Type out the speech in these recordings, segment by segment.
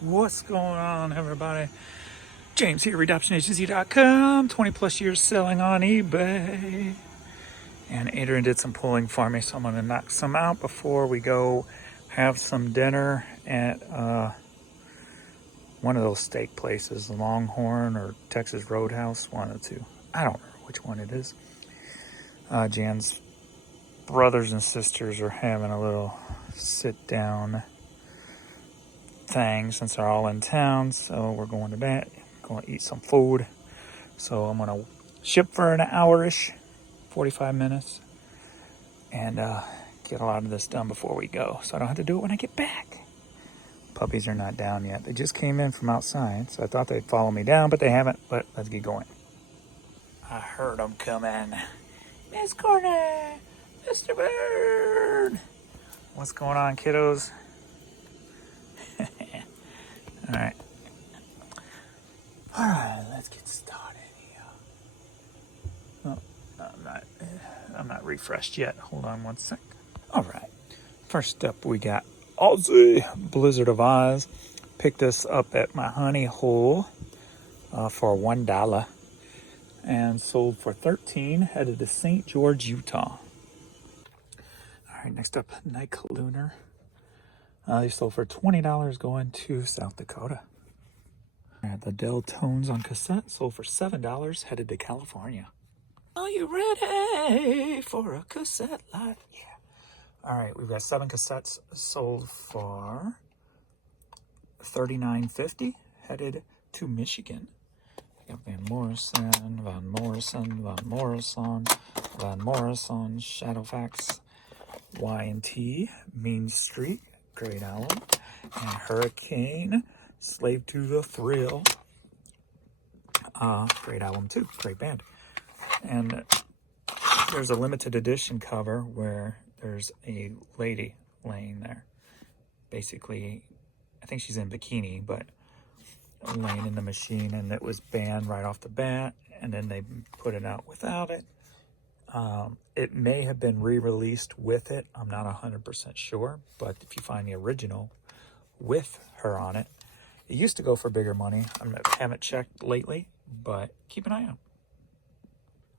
What's going on, everybody? James here, RedemptionAgency.com. 20 plus years selling on eBay. And Adrian did some pulling for me, so I'm going to knock some out before we go have some dinner at one of those steak places, Longhorn or Texas Roadhouse, one of the two. I don't remember which one it is. Jan's brothers and sisters are having a little sit-down thing since they're all in town, so we're going to that. Going to eat some food. So I'm going to ship for an hour-ish, 45 minutes, and get a lot of this done before we go, so I don't have to do it when I get back. Puppies are not down yet. They just came in from outside, so I thought they'd follow me down, but they haven't. But let's get going. I heard them coming. Miss Corner, Mr. Bird. What's going on, kiddos? All right. All right, let's get started here. Oh, I'm not refreshed yet. Hold on one sec. All right. First up, we got Aussie Blizzard of Oz. Picked this up at my honey hole for $1 and sold for $13. Headed to St. George, Utah. All right, next up, Nike Lunar. They sold for $20 going to South Dakota. All right, the Deltones on cassette sold for $7, headed to California. Are you ready for a cassette life? Yeah. All right, we've got 7 cassettes sold for $39.50, headed to Michigan. We got Van Morrison, Shadowfax, Y&T, Mean Streak, great album, and Hurricane, Slave to the Thrill, great album too, great band. And there's a limited edition cover where there's a lady laying there. Basically, I think she's in bikini, but laying in the machine, and it was banned right off the bat, and then they put it out without it. It may have been re-released with it. I'm not 100% sure, but if you find the original with her on it, it used to go for bigger money. I haven't checked lately, but keep an eye out.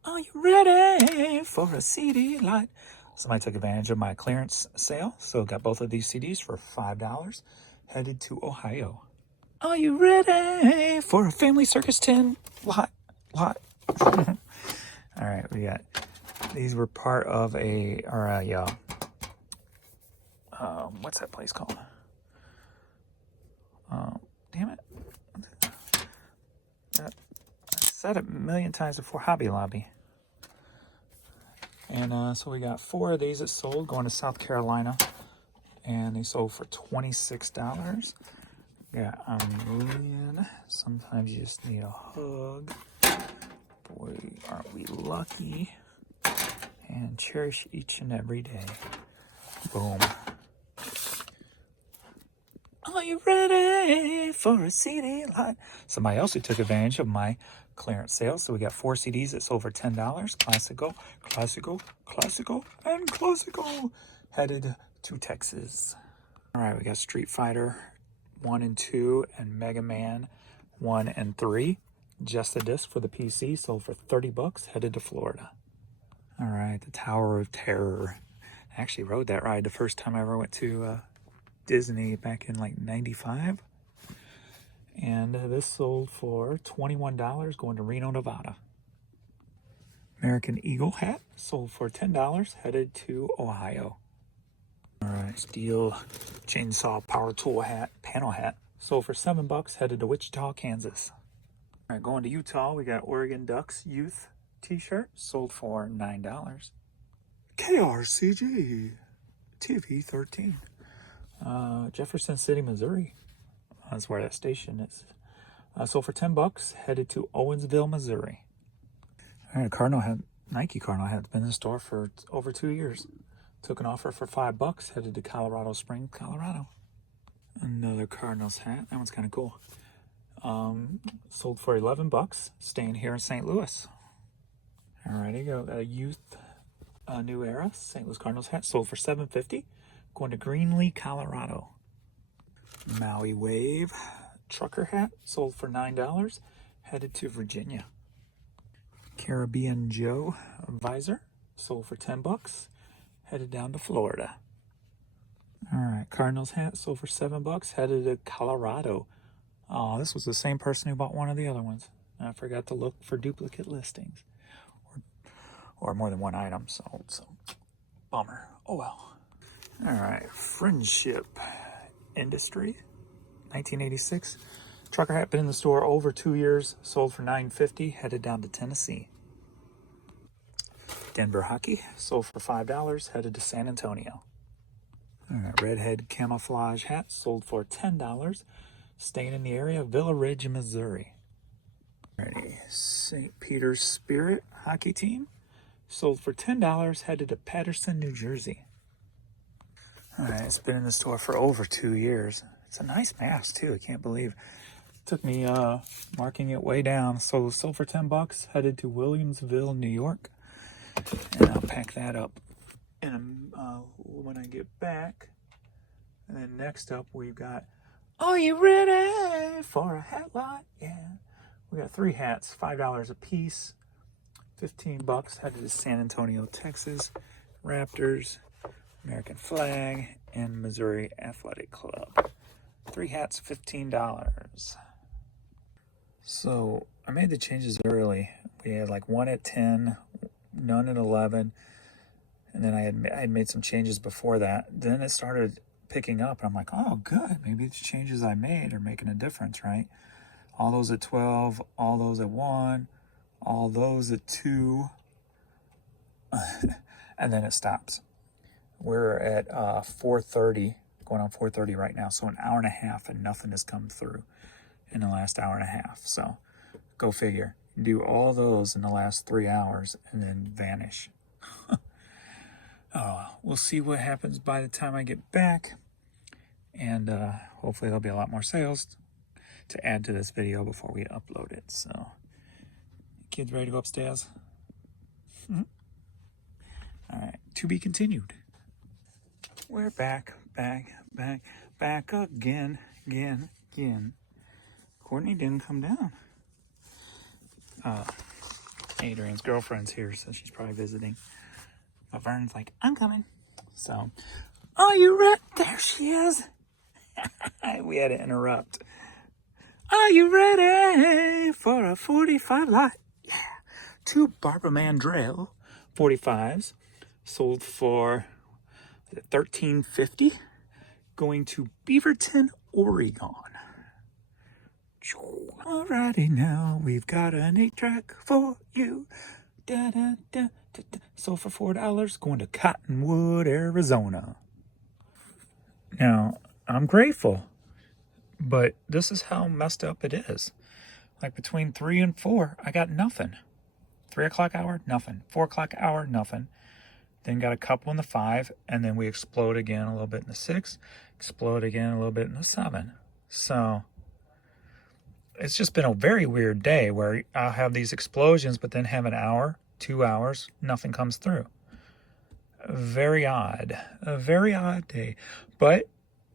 Are you ready for a CD light? Somebody took advantage of my clearance sale, so got both of these CDs for $5, headed to Ohio. Are you ready for a Family Circus 10 lot? All right, we got, these were part of what's that place called? Damn it. I said it a million times before, Hobby Lobby. And so we got 4 of these that sold going to South Carolina, and they sold for $26. Yeah, man, sometimes you just need a hug. Boy, aren't we lucky. And cherish each and every day. Boom. Are you ready for a CD light? Somebody else who took advantage of my clearance sale. So we got 4 CDs that sold for $10. Classical, and classical. Headed to Texas. All right, we got Street Fighter 1 and 2 and Mega Man 1 and 3. Just a disc for the PC, sold for $30, headed to Florida. All right, the Tower of Terror. I actually rode that ride the first time I ever went to Disney back in like 95. And this sold for $21 going to Reno, Nevada. American Eagle hat sold for $10, headed to Ohio. All right, Steel Chainsaw Power Tool hat, panel hat, sold for $7, headed to Wichita, Kansas. All right, going to Utah, we got Oregon Ducks Youth t-shirt, sold for $9. KRCG TV 13. Jefferson City, Missouri. That's where that station is. Sold for $10, headed to Owensville, Missouri. All right, Nike Cardinal hat been in the store for over 2 years. Took an offer for $5, headed to Colorado Springs, Colorado. Another Cardinals hat. That one's kind of cool. Sold for $11, staying here in St. Louis. All right, here you go. Youth New Era St. Louis Cardinals hat sold for $7.50, going to Greenlee, Colorado. Maui Wave trucker hat sold for $9, headed to Virginia. Caribbean Joe visor sold for $10, headed down to Florida. All right, Cardinals hat sold for $7, headed to Colorado. Oh, this was the same person who bought one of the other ones. I forgot to look for duplicate listings, or more than one item sold. So, bummer. Oh well. All right, Friendship Industry, 1986. Trucker hat been in the store over 2 years, sold for $9.50, headed down to Tennessee. Denver Hockey sold for $5, headed to San Antonio. All right, Redhead Camouflage hat sold for $10, staying in the area, Villa Ridge, Missouri. Alrighty, St. Peter's Spirit hockey team sold for $10, headed to Patterson, New Jersey. All right, it's been in the store for over 2 years. It's a nice mask too. I can't believe it took me marking it way down. So sold for $10, headed to Williamsville, New York, and I'll pack that up and when I get back. And then next up we've got, are you ready for a hat lot? Yeah, we got 3 hats, $5 a piece, $15, headed to San Antonio, Texas. Raptors, American flag, and Missouri Athletic Club. 3 hats, $15. So I made the changes early. We had like 1 at 10, none at 11, and then I had made some changes before that. Then it started picking up, and I'm like, oh, good. Maybe the changes I made are making a difference, right? All those at 12, all those at 1, all those at 2, and then it stops. We're at 4:30, going on 4:30 right now, so an hour and a half, and nothing has come through in the last hour and a half. So go figure. Do all those in the last 3 hours and then vanish. We'll see what happens by the time I get back, and hopefully there'll be a lot more sales to add to this video before we upload it. So, kids ready to go upstairs? All right, to be continued. We're back again. Courtney didn't come down. Adrian's girlfriend's here, so she's probably visiting. But Vern's like, I'm coming. So, are you ready? There she is. We had to interrupt. Are you ready for a 45 lot? Yeah. 2 Barbara Mandrell 45s sold for $13.50, going to Beaverton, Oregon. Alrighty now, we've got an 8-track for you. Da, da, da, da, da. Sold for $4, going to Cottonwood, Arizona. Now, I'm grateful, but this is how messed up it is. Like between 3 and 4, I got nothing. 3 o'clock hour, nothing. 4 o'clock hour, nothing. Then got a couple in the 5, and then we explode again a little bit in the 6, explode again a little bit in the 7. So it's just been a very weird day where I'll have these explosions, but then have an hour, 2 hours, nothing comes through. Very odd. A very odd day. But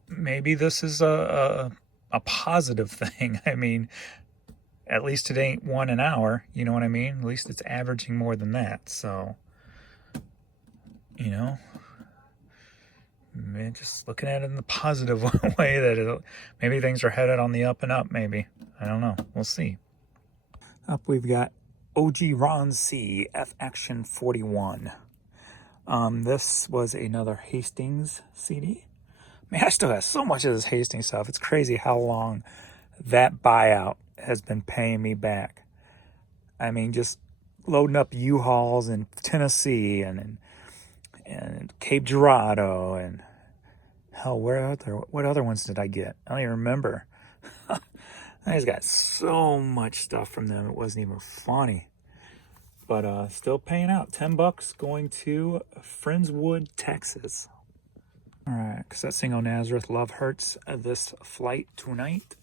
maybe this is a positive thing. I mean, at least it ain't 1 an hour, you know what I mean? At least it's averaging more than that. So, you know, just looking at it in the positive way that maybe things are headed on the up and up, maybe. I don't know. We'll see. Up we've got OG Ron C, F Action 41. This was another Hastings CD. Man, I still have so much of this Hastings stuff. It's crazy how long that buyout has been paying me back. I mean, just loading up U-Hauls in Tennessee and Cape Girardeau and hell, what other ones did I get? I don't even remember. I just got so much stuff from them. It wasn't even funny. But still paying out. $10 going to Friendswood, Texas. All right, Cassette Single Nazareth, Love Hurts, This Flight Tonight.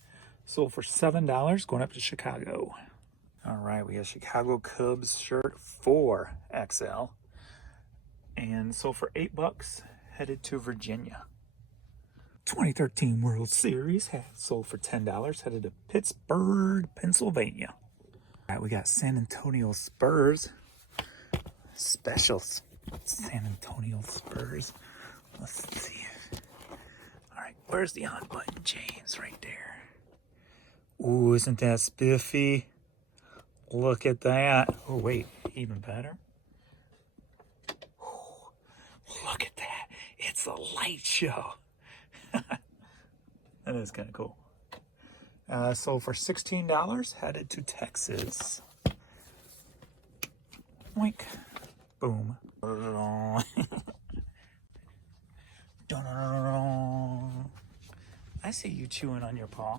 Sold for $7, going up to Chicago. All right, we got Chicago Cubs shirt 4XL. And sold for $8, headed to Virginia. 2013 World Series sold for $10, headed to Pittsburgh, Pennsylvania. All right, we got San Antonio Spurs. Specials. San Antonio Spurs. Let's see. All right, where's the on button? James, right there. Ooh, isn't that spiffy? Look at that. Oh, wait, even better. Ooh, look at that. It's a light show. That is kind of cool. Sold for $16, headed to Texas. Wink. Boom. I see you chewing on your paw.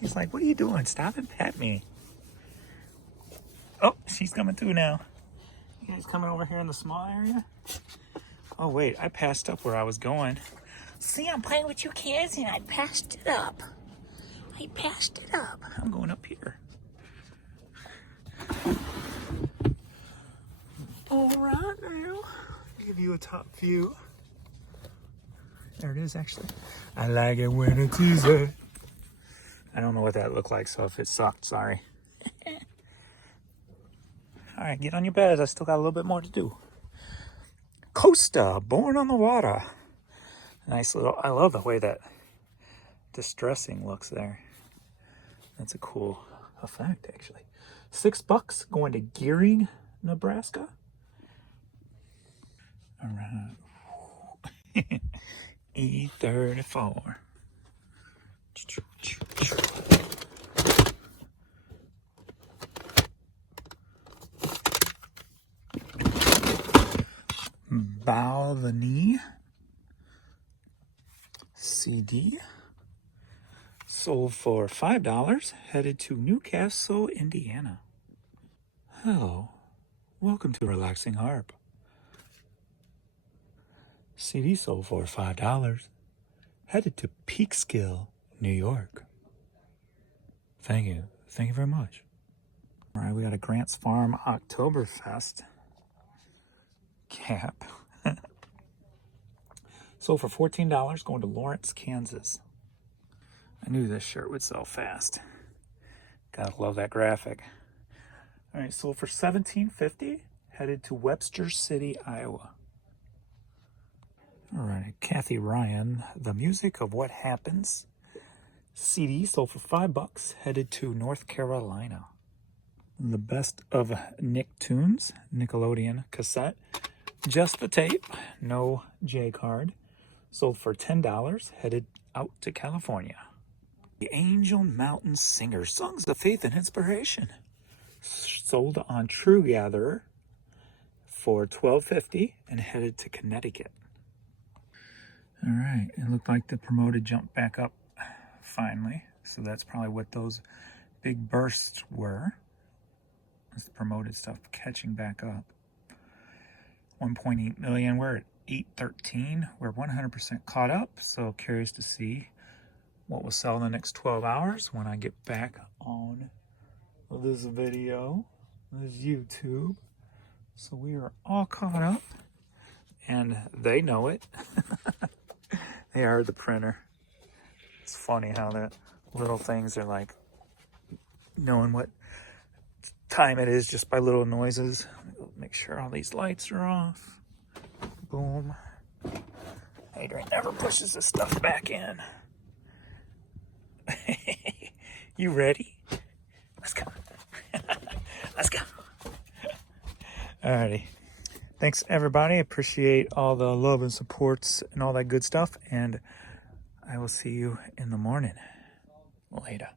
He's like, what are you doing? Stop and pet me. Oh, she's coming through now. You guys coming over here in the small area? Oh, wait, I passed up where I was going. See, I'm playing with you kids and I passed it up. I'm going up here. All right, now. Give you a top view. There it is, actually. I like it when it's easy. I don't know what that looked like, so if it sucked, sorry. All right, get on your beds. I still got a little bit more to do. Costa, Born on the Water. Nice little, I love the way that distressing looks there. That's a cool effect, actually. $6 going to Gearing, Nebraska. All right. E34. Bow the Knee CD sold for $5, headed to Newcastle, Indiana. Hello, welcome to Relaxing Harp. CD sold for $5, headed to Peekskill, New York. Thank you very much. All right, we got a Grants Farm Oktoberfest cap. Sold for $14, going to Lawrence, Kansas. I knew this shirt would sell fast. Gotta love that graphic. All right, sold for $17.50, headed to Webster City, Iowa. All right, Kathy Ryan, The Music of What Happens. CD sold for $5, headed to North Carolina. The Best of Nicktoons, Nickelodeon cassette. Just the tape, no J card. Sold for $10, headed out to California. The Angel Mountain Singer, Songs of Faith and Inspiration. Sold on True Gatherer for $12.50 and headed to Connecticut. All right, it looked like the promoted jumped back up finally. So that's probably what those big bursts were. That's the promoted stuff catching back up. 1.8 million, we're at 813. We're 100% caught up, so curious to see what will sell in the next 12 hours when I get back on this video, this YouTube. So we are all caught up, and they know it. They are the printer. It's funny how that little things are like knowing what time it is just by little noises. Make sure all these lights are off. Boom. Adrian never pushes this stuff back in. You ready? Let's go. Let's go. Alrighty. Thanks, everybody. Appreciate all the love and supports and all that good stuff. And I will see you in the morning. Later.